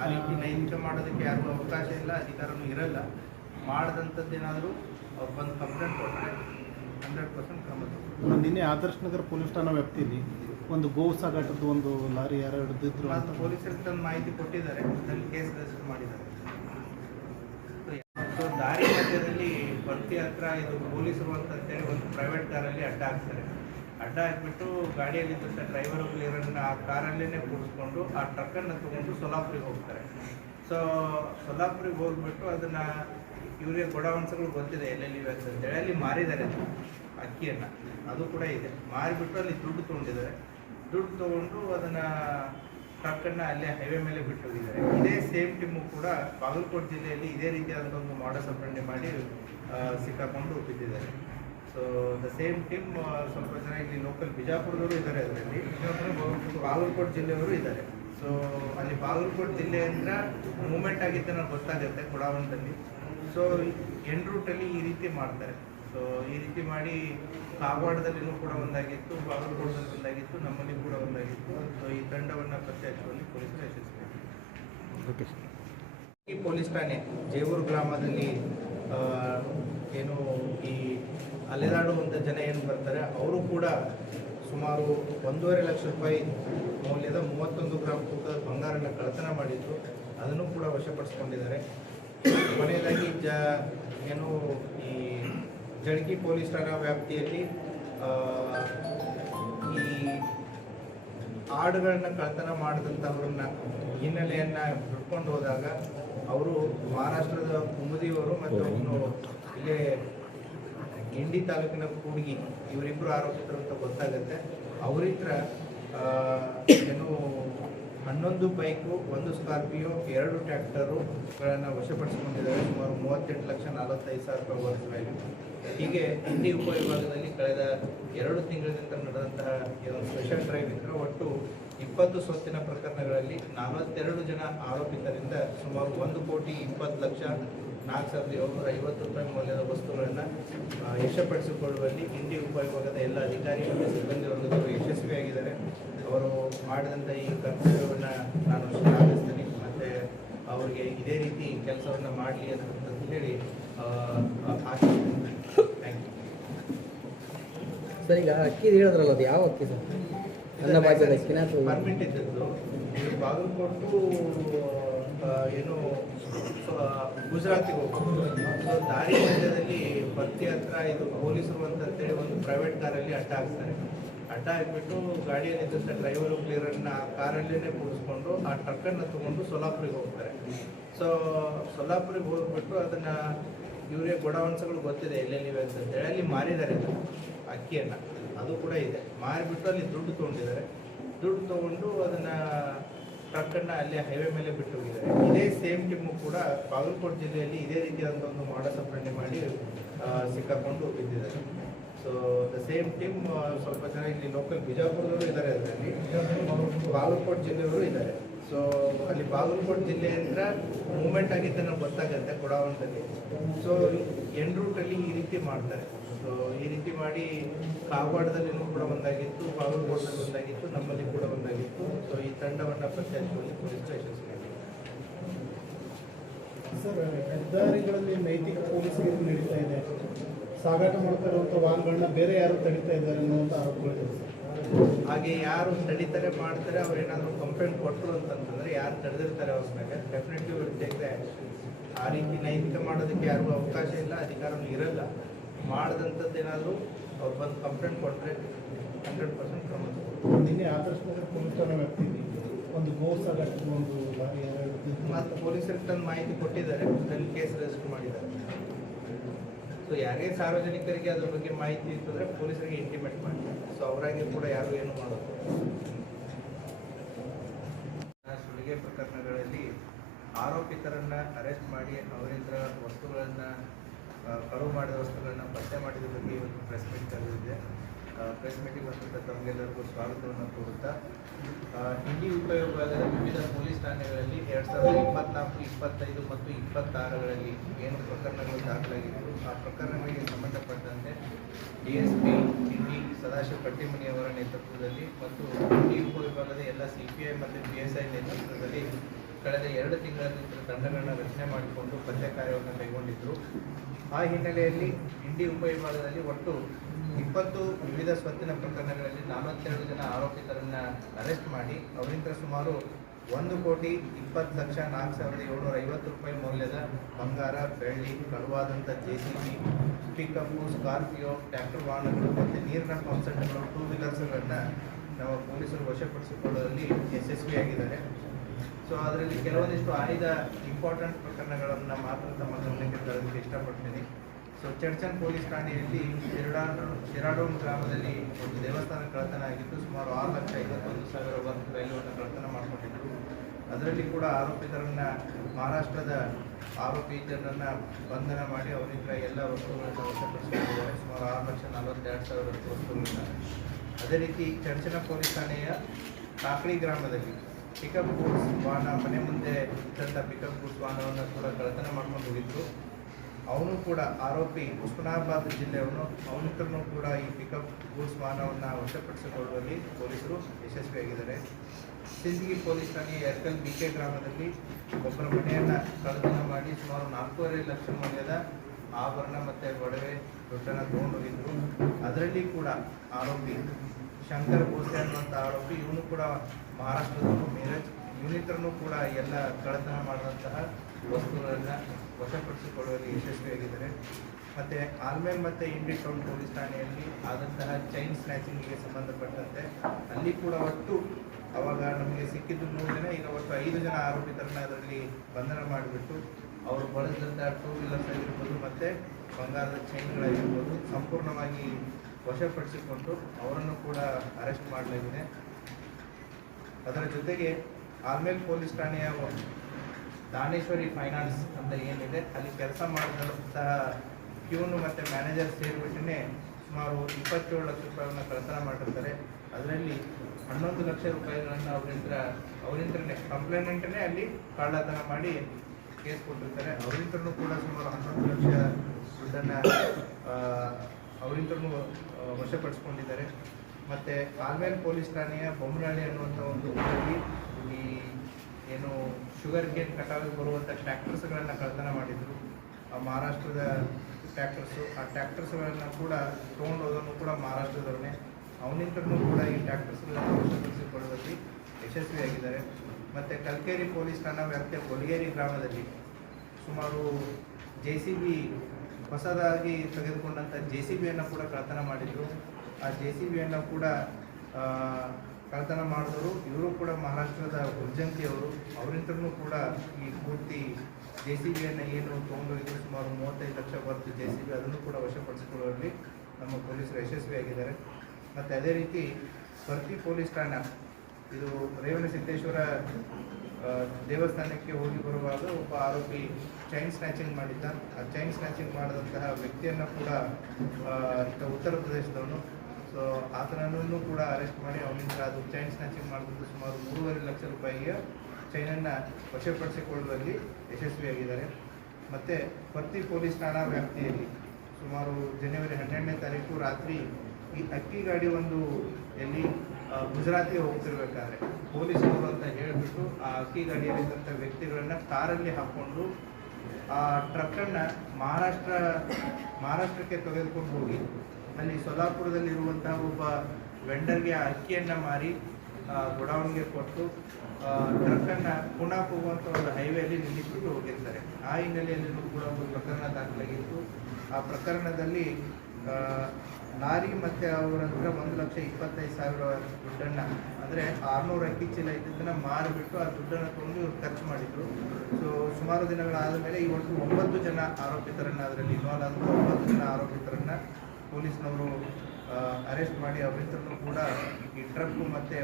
ಆ ರೀತಿ ನೈತಿಕ ಮಾಡೋದಕ್ಕೆ ಯಾರಿಗೂ ಅವಕಾಶ ಇಲ್ಲ, ಅಧಿಕಾರನೂ ಇರಲ್ಲ. ಮಾಡಿದಂಥದ್ದೇನಾದರೂ ಅವ್ರು ಬಂದು ಕಂಪ್ಲೇಂಟ್ ಕೊಟ್ಟರೆ 100% ಕ್ರಮ ತಗೊಳ್ತಾರೆ. ನಿನ್ನೆ ಆದರ್ಶ ನಗರ ಪೊಲೀಸ್ ಠಾಣಾ ವ್ಯಾಪ್ತಿಯಲ್ಲಿ ಒಂದು ಗೋ ಸಾಗಾಟದ ಒಂದು ಲಾರಿ ಯಾರು ಹಿಡಿದಿದ್ರು ಅಂತ ಪೊಲೀಸರಿಗೆ ತಂದು ಮಾಹಿತಿ ಕೊಟ್ಟಿದ್ದಾರೆ, ಅದರಲ್ಲಿ ಕೇಸ್ ರಿಜಿಸ್ಟರ್ ಮಾಡಿದ್ದಾರೆ. ಸೊ ದಾರಿ ಮಧ್ಯದಲ್ಲಿ ಬರ್ತಿ ಹತ್ರ ಇದು ಪೊಲೀಸರು ಅಂತೇಳಿ ಒಂದು ಪ್ರೈವೇಟ್ ಕಾರಲ್ಲಿ ಅಡ್ಡ ಹಾಕ್ತಾರೆ. ಅಡ್ಡ ಹಾಕ್ಬಿಟ್ಟು ಗಾಡಿಯಲ್ಲಿದ್ದಂಥ ಡ್ರೈವರ್ ಕ್ಲಿಯರನ್ನು ಆ ಕಾರಲ್ಲೇ ಕೂಡಿಸ್ಕೊಂಡು ಆ ಟ್ರಕ್ಕನ್ನು ತೊಗೊಂಡು ಸೊಲ್ಲಾಪುರಿಗೆ ಹೋಗ್ತಾರೆ. ಸೊ ಸೊಲ್ಲಾಪುರಿಗೆ ಹೋಗ್ಬಿಟ್ಟು ಅದನ್ನು ಇವರಿಗೆ ಗೋಡೌನ್ಸ್ಗಳು ಗೊತ್ತಿದೆ ಎಲ್ಲೆಲ್ಲಿವೆ ಅಂತೇಳಿ ಅಲ್ಲಿ ಮಾರಿದ್ದಾರೆ ಅಕ್ಕಿಯನ್ನು. ಅದು ಕೂಡ ಇದೆ. ಮಾರಿಬಿಟ್ಟು ಅಲ್ಲಿ ದುಡ್ಡು ತೊಗೊಂಡಿದ್ದಾರೆ. ದುಡ್ಡು ತೊಗೊಂಡು ಅದನ್ನು ಟ್ರಕ್ಕನ್ನು ಅಲ್ಲೇ ಹೈವೇ ಮೇಲೆ ಬಿಟ್ಟು ಹೋಗಿದ್ದಾರೆ. ಇದೇ ಸೇಮ್ ಟೀಮು ಕೂಡ ಬಾಗಲಕೋಟೆ ಜಿಲ್ಲೆಯಲ್ಲಿ ಇದೇ ರೀತಿಯಾದಂಥ ಒಂದು ಮಾಡಸ್ ಆಪರೇಂಡಿ ಮಾಡಿ ಸಿಕ್ಕಾಕೊಂಡು ಬಿದ್ದಿದ್ದಾರೆ. ಸೊ ದ ಸೇಮ್ ಟೀಮ್ ಸ್ವಲ್ಪ ಜನ ಇಲ್ಲಿ ಲೋಕಲ್ ಬಿಜಾಪುರದವರು ಇದ್ದಾರೆ, ಅದರಲ್ಲಿ ಬಾಗಲಕೋಟೆ ಜಿಲ್ಲೆಯವರು ಇದ್ದಾರೆ. ಸೊ ಅಲ್ಲಿ ಬಾಗಲಕೋಟೆ ಜಿಲ್ಲೆಯಿಂದ ಮೂವ್ಮೆಂಟ್ ಆಗಿದ್ದು ನನಗೆ ಗೊತ್ತಾಗುತ್ತೆ ಕೊಡಾವಣದಲ್ಲಿ. ಸೊ ಎಂಡ್ ರೂಟಲ್ಲಿ ಈ ರೀತಿ ಮಾಡ್ತಾರೆ. ಸೊ ಈ ರೀತಿ ಮಾಡಿ ಕಾಗವಾಡದಲ್ಲಿನೂ ಕೂಡ ಒಂದಾಗಿತ್ತು, ಬಾಗಲಕೋಟದಲ್ಲಿ ಒಂದಾಗಿತ್ತು, ನಮ್ಮಲ್ಲಿ ಕೂಡ ಒಂದಾಗಿತ್ತು. ಸೊ ಈ ತಂಡವನ್ನು ಪತ್ತೆ ಹಚ್ಚುವಲ್ಲಿ ಪೊಲೀಸರು ಯಶಸ್ವಿಯಾಗಿದ್ದಾರೆ. ಈ ಪೊಲೀಸ್ ಠಾಣೆ ಜೇವೂರು ಗ್ರಾಮದಲ್ಲಿ ಏನು ಈ ಅಲೆದಾಡುವಂಥ ಜನ ಏನು ಬರ್ತಾರೆ ಅವರು ಕೂಡ ಸುಮಾರು 1.5 ಲಕ್ಷ ರೂಪಾಯಿ ಮೌಲ್ಯದ 31 ಗ್ರಾಮ್ ತೂಕದ ಬಂಗಾರನ ಕಳ್ಳತನ ಮಾಡಿದ್ದು, ಅದನ್ನು ಕೂಡ ವಶಪಡಿಸ್ಕೊಂಡಿದ್ದಾರೆ. ಕೊನೆಯದಾಗಿ ಏನು ಈ ಜಳಕಿ ಪೊಲೀಸ್ ಠಾಣಾ ವ್ಯಾಪ್ತಿಯಲ್ಲಿ ಈ ಆಡುಗಳನ್ನ ಕಳ್ಳತನ ಮಾಡಿದಂಥವ್ರನ್ನ ಹಿನ್ನೆಲೆಯನ್ನು ಬಿಟ್ಕೊಂಡು ಹೋದಾಗ ಅವರು ಮಹಾರಾಷ್ಟ್ರದ ಕುಮುದಿಯವರು ಮತ್ತು ಅವನು ಇಲ್ಲೇ ಇಂಡಿ ತಾಲೂಕಿನ ಕೂಡ್ಗಿ ಇವರಿಬ್ಬರು ಆರೋಪಿತರು ಅಂತ ಗೊತ್ತಾಗುತ್ತೆ. ಅವರಿತ್ರ ಏನು 11 ಬೈಕು, 1 ಸ್ಕಾರ್ಪಿಯೋ, 2 ಟ್ರ್ಯಾಕ್ಟರುಗಳನ್ನು ವಶಪಡಿಸಿಕೊಂಡಿದ್ದಾರೆ. ಸುಮಾರು 38,45,000 ರೂಪಾಯಿ ವರ್ತ್ ವ್ಯಾಲ್ಯೂ. ಹೀಗೆ ಇಂಡಿ ಉಪವಿಭಾಗದಲ್ಲಿ ಕಳೆದ 2 ತಿಂಗಳಿನಿಂದ ನಡೆದಂತಹ ಒಂದು ಸ್ಪೆಷಲ್ ಡ್ರೈವ್ ಇದ್ದರೆ ಒಟ್ಟು 20 ಸ್ವತ್ತಿನ ಪ್ರಕರಣಗಳಲ್ಲಿ 42 ಜನ ಆರೋಪಿತರಿಂದ ಸುಮಾರು 1,20,20,4,750 ರೂಪಾಯಿ ಮೌಲ್ಯದ ವಸ್ತುಗಳನ್ನು ವಶಪಡಿಸಿಕೊಳ್ಳುವಲ್ಲಿ ಇಂಡಿ ಉಪವಿಭಾಗದ ಎಲ್ಲ ಅಧಿಕಾರಿ ಮತ್ತು ಸಿಬ್ಬಂದಿ ವರ್ಗದವರು ಯಶಸ್ವಿಯಾಗಿದ್ದಾರೆ. ಅವರು ಮಾಡಿದಂಥ ಈ ಕರ್ತವ್ಯವನ್ನು ನಾನು ಶ್ಲಾಘಿಸ್ತೀನಿ ಮತ್ತು ಅವರಿಗೆ ಇದೇ ರೀತಿ ಕೆಲಸವನ್ನು ಮಾಡಲಿ ಅಂತ ಹೇಳಿ ಆಶಿಸ್ತೀನಿ. Thank you sir. ಈಗ ಅಕ್ಕಿ ಹೇಳಿದ್ರಲ್ಲ, ಅದು ಯಾವ ಅಕ್ಕಿ ಸರ್? ನನ್ನ ಭಾಷೆದ ಅಕ್ಕಿನ ಪರ್ಮಿಟ್ ಇದ್ದದ್ದು ಬಾಗಲಕೋಟು ಏನು ಗುಜರಾತಿಗೆ ಹೋಗ್ಬೋದು. ಸೊ ದಾರಿ ಮಧ್ಯದಲ್ಲಿ ಬರ್ತಿ ಹತ್ರ ಇದು ಪೊಲೀಸರು ಅಂತೇಳಿ ಒಂದು ಪ್ರೈವೇಟ್ ಕಾರಲ್ಲಿ ಅಡ್ಡ ಹಾಕ್ತಾರೆ. ಅಡ್ಡ ಹಾಕ್ಬಿಟ್ಟು ಗಾಡಿಯಲ್ಲಿದ್ದಂಥ ಡ್ರೈವರು ಕ್ಲಿಯರನ್ನು ಆ ಕಾರಲ್ಲೇ ಕೂಡಿಸ್ಕೊಂಡು ಆ ಟ್ರಕ್ಕನ್ನು ತೊಗೊಂಡು ಸೊಲ್ಲಾಪುರಿಗೆ ಹೋಗ್ತಾರೆ. ಸೊ ಸೊಲ್ಲಾಪುರಿಗೆ ಹೋಗ್ಬಿಟ್ಟು ಅದನ್ನು ಇವರಿಗೆ ಗೋಡೌನ್ಸ್ಗಳು ಗೊತ್ತಿದೆ ಎಲ್ಲೆಲ್ಲಿವೆ ಅಂತೇಳಿ ಅಲ್ಲಿ ಮಾರಿದ್ದಾರೆ ಅಕ್ಕಿಯನ್ನು. ಅದು ಕೂಡ ಇದೆ. ಮಾರಿಬಿಟ್ಟು ಅಲ್ಲಿ ದುಡ್ಡು ತೊಗೊಂಡಿದ್ದಾರೆ. ದುಡ್ಡು ತೊಗೊಂಡು ಅದನ್ನು ಟ್ರಕ್ಕನ್ನು ಅಲ್ಲೇ ಹೈವೇ ಮೇಲೆ ಬಿಟ್ಟು ಹೋಗಿದ್ದಾರೆ. ಇದೇ ಸೇಮ್ ಟೀಮು ಕೂಡ ಬಾಗಲಕೋಟೆ ಜಿಲ್ಲೆಯಲ್ಲಿ ಇದೇ ರೀತಿಯಾದಂಥ ಒಂದು ಮಾಡಸ್ ಆಪರೇಂಡಿ ಮಾಡಿ ಸಿಕ್ಕಾಕೊಂಡು ಬಿದ್ದಿದ್ದಾರೆ. ಸೊ ದ ಸೇಮ್ ಟೀಮ್ ಸ್ವಲ್ಪ ಜನ ಇಲ್ಲಿ ಲೋಕಲ್ ಬಿಜಾಪುರದವರು ಇದ್ದಾರೆ, ಅದರಲ್ಲಿ ಬಾಗಲಕೋಟೆ ಜಿಲ್ಲೆಯವರು ಇದ್ದಾರೆ. ಸೊ ಅಲ್ಲಿ ಬಾಗಲಕೋಟೆ ಜಿಲ್ಲೆಯಿಂದ ಮೂವ್ಮೆಂಟ್ ಆಗಿದ್ದು ನನಗೆ ಗೊತ್ತಾಗುತ್ತೆ ಕೊಡಾವಣದಲ್ಲಿ. ಸೊ ಎಂಡ್ ರೂಟಲ್ಲಿ ಈ ರೀತಿ ಮಾಡ್ತಾರೆ. ಸೊ ಈ ರೀತಿ ಮಾಡಿ ಕಾಗವಾಡದಲ್ಲಿನೂ ಕೂಡ ಒಂದಾಗಿತ್ತು, ಬಾಗಲಕೋಟದಲ್ಲಿ ಒಂದಾಗಿತ್ತು, ನಮ್ಮಲ್ಲಿ ಕೂಡ ಒಂದಾಗಿತ್ತು. ಸೊ ಈ ತಂಡವನ್ನು ಪತ್ತೆ ಹಚ್ಚುವಲ್ಲಿ ಪೊಲೀಸರು ಯಶಸ್ವಿಯಾಗಿದ್ದಾರೆ. ಸರ್, ಹೆದ್ದಾರಿಗಳಲ್ಲಿ ನೈತಿಕ ಪೊಲೀಸರಿಗೆ ನಡೀತಾ ಇದೆ. ಸಾಗಾಟ ಮಾಡ್ತಾ ಇರುವಂಥ ವಾಹನಗಳನ್ನ ಬೇರೆ ಯಾರು ತಡೀತಾ ಇದ್ದಾರೆ ಅನ್ನುವಂಥ ಆರೋಪಗಳಿದೆ. ಹಾಗೆ ಯಾರು ತಡೀತಾರೆ ಮಾಡ್ತಾರೆ, ಅವ್ರು ಏನಾದರೂ ಕಂಪ್ಲೇಂಟ್ ಕೊಟ್ಟರು ಅಂತಂತಂದರೆ ಯಾರು ತಡೆದಿರ್ತಾರೆ ಅವ್ರ ಮೇಲೆ ಡೆಫಿನೆಟ್ಲಿ ತೆಗೆದೆ. ಆ ರೀತಿ ನೈತಿಕ ಮಾಡೋದಕ್ಕೆ ಯಾರಿಗೂ ಅವಕಾಶ ಇಲ್ಲ, ಅಧಿಕಾರನೂ ಇರಲ್ಲ. ಮಾಡಿದಂಥದ್ದೇನಾದರೂ ಅವ್ರು ಬಂದು ಕಂಪ್ಲೇಂಟ್ ಕೊಟ್ಟರೆ 100% ಕ್ರಮ ತಗೊಳ್ತಾರೆ. ನಿನ್ನೆ ಆದರ್ಶ ನಗರ ಪೊಲೀಸ್ ಠಾಣಾ ವ್ಯಾಪ್ತಿಯಲ್ಲಿ ಒಂದು ಗೋ ಸಾಗಾಟದ ಒಂದು ಲಾರಿ ಯಾರು ಹಿಡಿದಿದ್ರು ಮತ್ತು ಪೊಲೀಸರಿಗೆ ತಂದು ಮಾಹಿತಿ ಕೊಟ್ಟಿದ್ದಾರೆ, ಅದರಲ್ಲಿ ಕೇಸ್ ರಿಜಿಸ್ಟರ್ ಮಾಡಿದ್ದಾರೆ. ಸೊ ಯಾರೇ ಸಾರ್ವಜನಿಕರಿಗೆ ಅದ್ರ ಬಗ್ಗೆ ಮಾಹಿತಿ ಇತ್ತಂದರೆ ಪೊಲೀಸರಿಗೆ ಇಂಟಿಮೇಟ್ ಮಾಡ್ತಾರೆ. ಸೊ ಅವರಾಗಿ ಕೂಡ ಯಾರು ಏನು ಮಾಡೋದು. ಸುಲಿಗೆ ಪ್ರಕರಣಗಳಲ್ಲಿ ಆರೋಪಿತರನ್ನು ಅರೆಸ್ಟ್ ಮಾಡಿ ಅವರಿಂದ ವಸ್ತುಗಳನ್ನು ಕಳುವು ಮಾಡಿದ ವಸ್ತುಗಳನ್ನು ಪತ್ತೆ ಮಾಡಿದ ಬಗ್ಗೆ ಇವತ್ತು ಪ್ರೆಸ್ ಮೀಟ್ ಕರೆದಿದೆ. ಪ್ರೆಸ್ ಮೀಟಿಂಗ್ ಬಂದಂಥ ತಮಗೆಲ್ಲರಿಗೂ ಸ್ವಾಗತವನ್ನು ಕೋರುತ್ತಾ, ಇಂಡಿ ಉಪವಿಭಾಗದ ವಿವಿಧ ಪೊಲೀಸ್ ಠಾಣೆಗಳಲ್ಲಿ 2024, 25 ಮತ್ತು 26ರಲ್ಲಿ ಏನು ಪ್ರಕರಣಗಳು ದಾಖಲಾಗಿದ್ದು ಆ ಪ್ರಕರಣಗಳಿಗೆ ಸಂಬಂಧಪಟ್ಟಂತೆ DSP ಇಂಡಿ ಸದಾಶಿವ ಕಟ್ಟಿಮನಿಯವರ ನೇತೃತ್ವದಲ್ಲಿ ಮತ್ತು ಇಂಡಿ ಉಪವಿಭಾಗದ ಎಲ್ಲ CPI ಮತ್ತು PSI ನೇತೃತ್ವದಲ್ಲಿ ಕಳೆದ ಕಳೆದ 2 ತಿಂಗಳಲ್ಲಿ ತಂಡಗಳನ್ನು ರಚನೆ ಮಾಡಿಕೊಂಡು ಪತ್ತೆ ಕಾರ್ಯವನ್ನು ಕೈಗೊಂಡಿದ್ದರು. ಆ ಹಿನ್ನೆಲೆಯಲ್ಲಿ ಇಂಡಿ ಉಪವಿಭಾಗದಲ್ಲಿ ಒಟ್ಟು 20 ವಿವಿಧ ಸ್ವತ್ತಿನ ಪ್ರಕರಣಗಳಲ್ಲಿ 42 ಜನ ಆರೋಪಿತರನ್ನು ಅರೆಸ್ಟ್ ಮಾಡಿ ಅವರಿಂದ ಸುಮಾರು 1,20,04,750 ರೂಪಾಯಿ ಮೌಲ್ಯದ ಬಂಗಾರ, ಬೆಳ್ಳಿ, ಕಳುವಾದಂಥ JCB, ಪಿಕಪ್ಪು, ಸ್ಕಾರ್ಪಿಯೋ, ಟ್ರ್ಯಾಕ್ಟರ್ ವಾಹನಗಳು ಮತ್ತು ನೀರಿನ ಪಂಪ್ ಸೆಟ್ಗಳು, 2 ವೀಲರ್ಸ್ಗಳನ್ನು ನಮ್ಮ ಪೊಲೀಸರು ವಶಪಡಿಸಿಕೊಳ್ಳುವಲ್ಲಿ ಯಶಸ್ವಿಯಾಗಿದ್ದಾರೆ. ಸೊ ಅದರಲ್ಲಿ ಕೆಲವೊಂದಿಷ್ಟು ಆಯ್ದ ಇಂಪಾರ್ಟೆಂಟ್ ಪ್ರಕರಣಗಳನ್ನು ಮಾತ್ರ ತಮ್ಮ ಗಮನಕ್ಕೆ ತರೋದಕ್ಕೆ ಇಷ್ಟಪಡ್ತೀನಿ. ಸೊ ಚಡ್ಚನ್ ಪೊಲೀಸ್ ಠಾಣೆಯಲ್ಲಿ ಶಿರಾಡೋನ್ ಗ್ರಾಮದಲ್ಲಿ ಒಂದು ದೇವಸ್ಥಾನ ಕಳ್ಳತನ ಆಗಿದ್ದು ಸುಮಾರು 6,51,000 ವರ್ತ್ ವ್ಯಾಲ್ಯೂವನ್ನು ಕಳ್ಳತನ ಮಾಡಿಕೊಂಡಿದ್ದರು. ಅದರಲ್ಲಿ ಕೂಡ ಆರೋಪಿತರನ್ನು ಮಹಾರಾಷ್ಟ್ರದ ಆರೋಪಿ ಜನರನ್ನು ಬಂಧನ ಮಾಡಿ ಅವರಿಂದ ಎಲ್ಲ ವಸ್ತುಗಳನ್ನು ವಶಪಡಿಸಿಕೊಂಡಿದ್ದಾರೆ, ಸುಮಾರು 6,42,000 ವಸ್ತುಗಳನ್ನ. ಅದೇ ರೀತಿ ಚಡ್ಚನ ಪೊಲೀಸ್ ಠಾಣೆಯ ಕಾಕಳಿ ಗ್ರಾಮದಲ್ಲಿ ಪಿಕಪ್ ಗೂಡ್ಸ್ ವಾಹನ, ಮನೆ ಮುಂದೆ ಇದ್ದಂಥ ಪಿಕಪ್ ಗೂಡ್ಸ್ ವಾಹನವನ್ನು ಕೂಡ ಕಳ್ಳತನ ಮಾಡ್ಕೊಂಡು ಹೋಗಿತ್ತು. ಅವನು ಕೂಡ ಆರೋಪಿ ಉಸ್ಮಾನಾಬಾದ್ ಜಿಲ್ಲೆಯವನು. ಅವನಿಗೂ ಕೂಡ ಈ ಪಿಕಪ್ ಗೂಡ್ಸ್ ವಾಹನವನ್ನು ವಶಪಡಿಸಿಕೊಳ್ಳುವಲ್ಲಿ ಪೊಲೀಸರು ಯಶಸ್ವಿಯಾಗಿದ್ದಾರೆ. ಸಿಂದಗಿ ಪೊಲೀಸ್ ಠಾಣೆಯ ಎರ್ಕಲ್ BK ಗ್ರಾಮದಲ್ಲಿ ಒಬ್ಬರ ಮನೆಯನ್ನು ಕಳ್ಳತನ ಮಾಡಿ ಸುಮಾರು 4.5 ಲಕ್ಷ ಮೌಲ್ಯದ ಆಭರಣ ಮತ್ತು ಒಡವೆ ದುಡ್ಡನ್ನು ತೊಗೊಂಡು ಹೋಗಿದ್ರು. ಅದರಲ್ಲಿ ಕೂಡ ಆರೋಪಿ ಶಂಕರ್ ಬೋಸೆ ಅನ್ನುವಂಥ ಆರೋಪಿ, ಇವನು ಕೂಡ ಮಹಾರಾಷ್ಟ್ರದವನು, ಮೀರಜ್. ಇವನಿತ್ರನೂ ಕೂಡ ಎಲ್ಲ ಕಳ್ಳತನ ಮಾಡಿದಂತಹ ವಸ್ತುಗಳನ್ನು ವಶಪಡಿಸಿಕೊಳ್ಳುವಲ್ಲಿ ಯಶಸ್ವಿಯಾಗಿದ್ದಾರೆ. ಮತ್ತು ಆಲ್ಮೇಲ್ ಮತ್ತು ಇಂಡಿ ಟೌನ್ ಪೊಲೀಸ್ ಠಾಣೆಯಲ್ಲಿ ಆದಂತಹ ಚೈನ್ ಸ್ನ್ಯಾಚಿಂಗಿಗೆ ಸಂಬಂಧಪಟ್ಟಂತೆ ಅಲ್ಲಿ ಕೂಡ ಒಟ್ಟು ಅವಾಗ ನಮಗೆ ಸಿಕ್ಕಿದ್ದು 3 ಜನ, ಈಗ ಒಟ್ಟು 5 ಜನ ಆರೋಪಿತರನ್ನ ಅದರಲ್ಲಿ ಬಂಧನ ಮಾಡಿಬಿಟ್ಟು ಅವರು ಬಳಸಿದಂಥ 2 ವೀಲರ್ಸ್ ಆಗಿರ್ಬೋದು ಮತ್ತು ಬಂಗಾರದ ಚೈನ್ಗಳಾಗಿರ್ಬೋದು ಸಂಪೂರ್ಣವಾಗಿ ವಶಪಡಿಸಿಕೊಂಡು ಅವರನ್ನು ಕೂಡ ಅರೆಸ್ಟ್ ಮಾಡಲಾಗಿದೆ. ಅದರ ಜೊತೆಗೆ ಆಲ್ಮೇಲ್ ಪೊಲೀಸ್ ಠಾಣೆಯ ದಾನೇಶ್ವರಿ ಫೈನಾನ್ಸ್ ಅಂತ ಏನಿದೆ ಅಲ್ಲಿ ಕೆಲಸ ಮಾಡಿದಂತಹ ಪ್ಯೂನು ಮತ್ತು ಮ್ಯಾನೇಜರ್ ಸೇರಿಬಿಟ್ಟೇ ಸುಮಾರು 27 ಲಕ್ಷ ರೂಪಾಯಿಗಳನ್ನು ಕಳ್ಳತನ ಮಾಡಿರ್ತಾರೆ. ಅದರಲ್ಲಿ 11 ಲಕ್ಷ ರೂಪಾಯಿಗಳನ್ನು ಅವರಿಂದನೇ ಕಂಪ್ಲೇಂಟೇ ಅಲ್ಲಿ ಕಳ್ಳತನ ಮಾಡಿ ಕೇಸ್ ಕೊಟ್ಟಿರ್ತಾರೆ. ಅವರಿಂದನೂ ಕೂಡ ಸುಮಾರು 11 ಲಕ್ಷ ದುಡ್ಡನ್ನು ಅವರಿಂದನೂ ವಶಪಡಿಸ್ಕೊಂಡಿದ್ದಾರೆ. ಮತ್ತು ಆಲ್ಮೇಲ್ ಪೊಲೀಸ್ ಠಾಣೆಯ ಬೊಮ್ಮನಹಳ್ಳಿ ಅನ್ನುವಂಥ ಒಂದು ಊರಲ್ಲಿ ಈ ಏನು ಶುಗರ್ ಕೇನ್ ಕಟಾವಿಗೆ ಬರುವಂಥ ಟ್ರ್ಯಾಕ್ಟರ್ಸ್ಗಳನ್ನು ಕಳ್ಳತನ ಮಾಡಿದರು. ಮಹಾರಾಷ್ಟ್ರದ ಟ್ರ್ಯಾಕ್ಟರ್ಸು, ಆ ಟ್ರ್ಯಾಕ್ಟರ್ಸ್ಗಳನ್ನು ಕೂಡ ತೊಗೊಂಡೋದನ್ನು ಕೂಡ ಮಹಾರಾಷ್ಟ್ರದವರನ್ನೇ. ಅವನಿಂದಲೂ ಕೂಡ ಈ ಟ್ರ್ಯಾಕ್ಟರ್ಸ್ಗಳನ್ನು ವಶಪಡಿಸಿಕೊಳ್ಳುವಲ್ಲಿ ಯಶಸ್ವಿಯಾಗಿದ್ದಾರೆ. ಮತ್ತು ಕಲ್ಕೇರಿ ಪೊಲೀಸ್ ಠಾಣಾ ವ್ಯಾಪ್ತಿಯ ಗೊಲಗೇರಿ ಗ್ರಾಮದಲ್ಲಿ ಸುಮಾರು JCB ಹೊಸದಾಗಿ ತೆಗೆದುಕೊಂಡಂಥ JCBಯನ್ನು ಕೂಡ ಕಳ್ಳತನ ಮಾಡಿದರು. ಆ JCBಯನ್ನು ಕೂಡ ಕಳ್ಳತನ ಮಾಡಿದವರು ಇವರು ಕೂಡ ಮಹಾರಾಷ್ಟ್ರದ ಉಜ್ಜಂತಿಯವರು. ಅವರಿಂದಲೂ ಕೂಡ ಈ ಪೂರ್ತಿ JCBಯನ್ನು ಏನು ತೊಗೊಂಡೋಗಿದ್ರು ಸುಮಾರು 35 ಲಕ್ಷ ವರ್ತ್ JCB ಅದನ್ನು ಕೂಡ ವಶಪಡಿಸಿಕೊಳ್ಳುವಲ್ಲಿ ನಮ್ಮ ಪೊಲೀಸರು ಯಶಸ್ವಿಯಾಗಿದ್ದಾರೆ. ಮತ್ತು ಅದೇ ರೀತಿ ಬರ್ತಿ ಪೊಲೀಸ್ ಠಾಣಾ ಇದು ರೇವಣಸಿದ್ದೇಶ್ವರ ದೇವಸ್ಥಾನಕ್ಕೆ ಹೋಗಿ ಬರುವಾಗ ಒಬ್ಬ ಆರೋಪಿ ಚೈನ್ ಸ್ನ್ಯಾಚಿಂಗ್ ಮಾಡಿದ್ದ. ಆ ಚೈನ್ ಸ್ನ್ಯಾಚಿಂಗ್ ಮಾಡಿದಂತಹ ವ್ಯಕ್ತಿಯನ್ನು ಕೂಡ ಉತ್ತರ ಪ್ರದೇಶದವನು. ಸೊ ಆತನನ್ನು ಕೂಡ ಅರೆಸ್ಟ್ ಮಾಡಿ ಅವನಿಂದ ಅದು ಚೈನ್ ಸ್ನ್ಯಾಚಿಂಗ್ ಮಾಡಿದ್ದು ಸುಮಾರು 3.5 ಲಕ್ಷ ರೂಪಾಯಿಯ ಚೈನನ್ನು ವಶಪಡಿಸಿಕೊಳ್ಳುವಲ್ಲಿ ಯಶಸ್ವಿಯಾಗಿದ್ದಾರೆ. ಮತ್ತು ಬರ್ತಿ ಪೊಲೀಸ್ ಠಾಣಾ ವ್ಯಾಪ್ತಿಯಲ್ಲಿ ಸುಮಾರು ಜನವರಿ 12ನೇ ತಾರೀಕು ರಾತ್ರಿ ಈ ಅಕ್ಕಿ ಗಾಡಿ ಒಂದು ಎಲ್ಲಿ ಗುಜರಾತಿಗೆ ಹೋಗ್ತಿರ್ಬೇಕಾದ್ರೆ ಪೊಲೀಸರು ಅಂತ ಹೇಳಿಬಿಟ್ಟು ಆ ಅಕ್ಕಿ ಗಾಡಿಯಲ್ಲಿದ್ದಂಥ ವ್ಯಕ್ತಿಗಳನ್ನು ಕಾರಲ್ಲಿ ಹಾಕ್ಕೊಂಡು ಆ ಟ್ರಕ್ಕನ್ನು ಮಹಾರಾಷ್ಟ್ರಕ್ಕೆ ತೆಗೆದುಕೊಂಡು ಹೋಗಿ ಅಲ್ಲಿ ಸೊಲ್ಲಾಪುರದಲ್ಲಿರುವಂತಹ ಒಬ್ಬ ವೆಂಡರ್ಗೆ ಆ ಅಕ್ಕಿಯನ್ನು ಮಾರಿ ಗೋಡೌನ್ಗೆ ಕೊಟ್ಟು ಟ್ರಕ್ಕನ್ನು ಪುನಃ ಹೋಗುವಂಥ ಒಂದು ಹೈವೇಲಿ ನಿಲ್ಲಿಸಿಬಿಟ್ಟು ಹೋಗಿರ್ತಾರೆ. ಆ ಹಿನ್ನೆಲೆಯಲ್ಲೂ ಕೂಡ ಒಂದು ಪ್ರಕರಣ ದಾಖಲಾಗಿತ್ತು. ಆ ಪ್ರಕರಣದಲ್ಲಿ ಲಾರಿ ಮತ್ತು ಅವರ ಹತ್ರ 1,25,000 ದುಡ್ಡನ್ನು, ಅಂದರೆ 600 ಅಕ್ಕಿ ಚೀಲ ಇದ್ದದನ್ನು ಮಾರಿಬಿಟ್ಟು ಆ ದುಡ್ಡನ್ನು ತೊಗೊಂಡು ಇವ್ರು ಖರ್ಚು ಮಾಡಿದರು. ಸೊ ಸುಮಾರು ದಿನಗಳಾದ ಮೇಲೆ ಇವತ್ತು 9 ಜನ ಆರೋಪಿತರನ್ನು, ಅದರಲ್ಲಿ ಇನ್ವಾಲ್ವ್ ಆದ 9 ಜನ ಆರೋಪಿತರನ್ನು ಪೊಲೀಸ್ನವರು ಅರೆಸ್ಟ್ ಮಾಡಿ ಅವರಿಂದಲೂ ಕೂಡ ಈ ಟ್ರಕ್ಕು ಮತ್ತು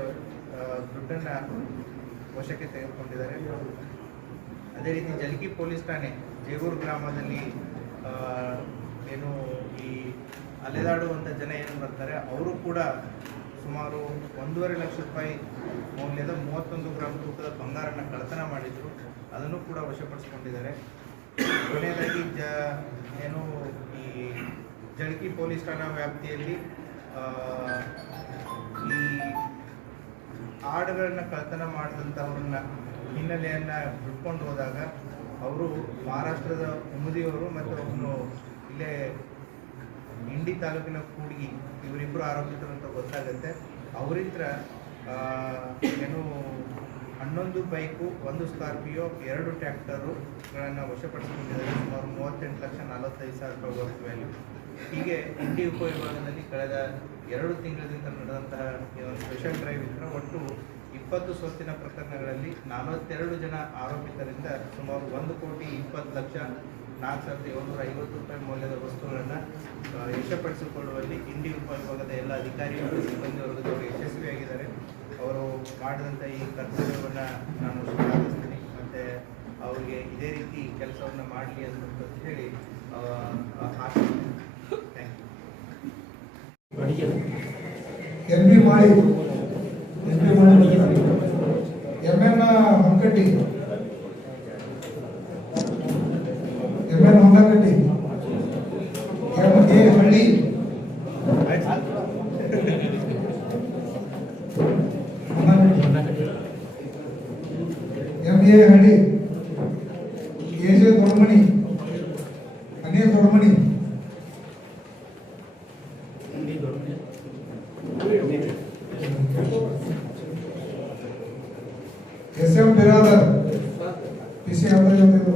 ದುಡ್ಡನ್ನು ವಶಕ್ಕೆ ತೆಗೆದುಕೊಂಡಿದ್ದಾರೆ. ಅದೇ ರೀತಿ ಜಲ್ಕಿ ಪೊಲೀಸ್ ಠಾಣೆ ಜೇಗೂರು ಗ್ರಾಮದಲ್ಲಿ ಏನು ಈ ಅಲೆದಾಡುವಂಥ ಜನ ಏನು ಬರ್ತಾರೆ ಅವರು ಕೂಡ ಸುಮಾರು 1.5 ಲಕ್ಷ ರೂಪಾಯಿ ಮೌಲ್ಯದ 31 ಗ್ರಾಮ್ ತೂಕದ ಬಂಗಾರನ ಕಳ್ಳತನ ಮಾಡಿದರು. ಅದನ್ನು ಕೂಡ ವಶಪಡಿಸಿಕೊಂಡಿದ್ದಾರೆ. ಕೊನೆಯದಾಗಿ ಏನು ಈ ಜಲ್ಕಿ ಪೊಲೀಸ್ ಠಾಣಾ ವ್ಯಾಪ್ತಿಯಲ್ಲಿ ಈ ಆಡುಗಳನ್ನ ಕಳ್ಳತನ ಮಾಡಿದಂಥವ್ರನ್ನ ಹಿನ್ನೆಲೆಯನ್ನು ಬಿಟ್ಕೊಂಡು ಹೋದಾಗ ಅವರು ಮಹಾರಾಷ್ಟ್ರದ ಉಮದಿಯವರು ಮತ್ತು ಅವನು ಇಲ್ಲೇ ಇಂಡಿ ತಾಲೂಕಿನ ಕೂಡ್ಗಿ ಇವರಿಬ್ಬರು ಆರೋಪಿತರು ಅಂತ ಗೊತ್ತಾಗುತ್ತೆ. ಅವರಿಂತ್ರ ಏನು 11 ಬೈಕು, 1 ಸ್ಕಾರ್ಪಿಯೋ, 2 ಟ್ರ್ಯಾಕ್ಟರುಗಳನ್ನು ವಶಪಡಿಸಿಕೊಂಡಿದ್ದಾರೆ. ಸುಮಾರು 38,45,000 ರೂಪಾಯಿ ವರ್ತ್ ವ್ಯಾಲ್ಯೂ. ಹೀಗೆ ಇಂಡಿ ಉಪವಿಭಾಗದಲ್ಲಿ ಕಳೆದ 2 ತಿಂಗಳಿಂದ ನಡೆದಂತಹ ಒಂದು ಸ್ಪೆಷಲ್ ಡ್ರೈವ್ ಇಂದ ಒಟ್ಟು 20 ಸ್ವತ್ತಿನ ಪ್ರಕರಣಗಳಲ್ಲಿ 42 ಜನ ಆರೋಪಿತರಿಂದ ಸುಮಾರು 1,20,04,750 ರೂಪಾಯಿ ಮೌಲ್ಯದ ವಸ್ತುಗಳನ್ನು ವಶಪಡಿಸಿಕೊಳ್ಳುವಲ್ಲಿ ಇಂಡಿ ಉಪವಿಭಾಗದ ಎಲ್ಲ ಅಧಿಕಾರಿಗಳು ಸಿಬ್ಬಂದಿ ವರ್ಗದವರು ಯಶಸ್ವಿಯಾಗಿದ್ದಾರೆ. ಅವರು ಮಾಡಿದಂಥ ಈ ಕರ್ತವ್ಯವನ್ನು ನಾನು ಶ್ಲಾಘಿಸ್ತೀನಿ ಮತ್ತು ಅವರಿಗೆ ಇದೇ ರೀತಿ ಕೆಲಸವನ್ನು ಮಾಡಲಿ ಅಂತ ಹೇಳಿ ಆಶೆ. Thank you. M B. Madi M N. Honkatti M A. Halli M A. Halli A J. Doddamani Anil Doddamani S M. Biradar PC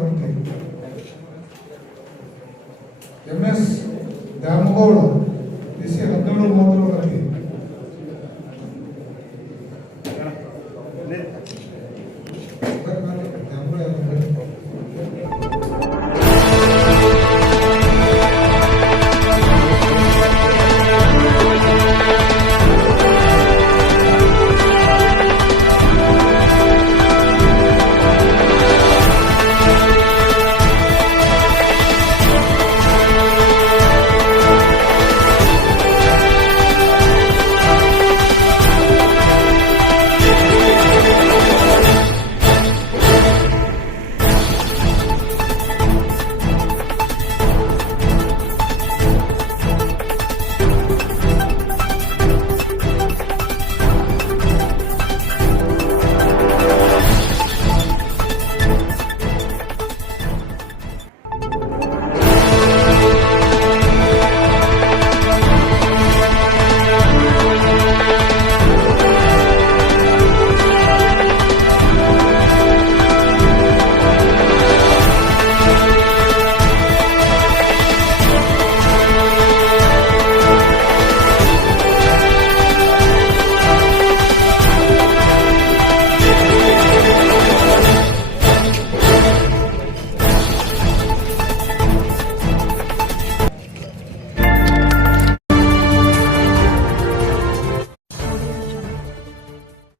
ಬಂತೆ ಎಂ.ಎಸ್. ದ್ಯಾಮಗೌಡ ಪಿಸಿ 1730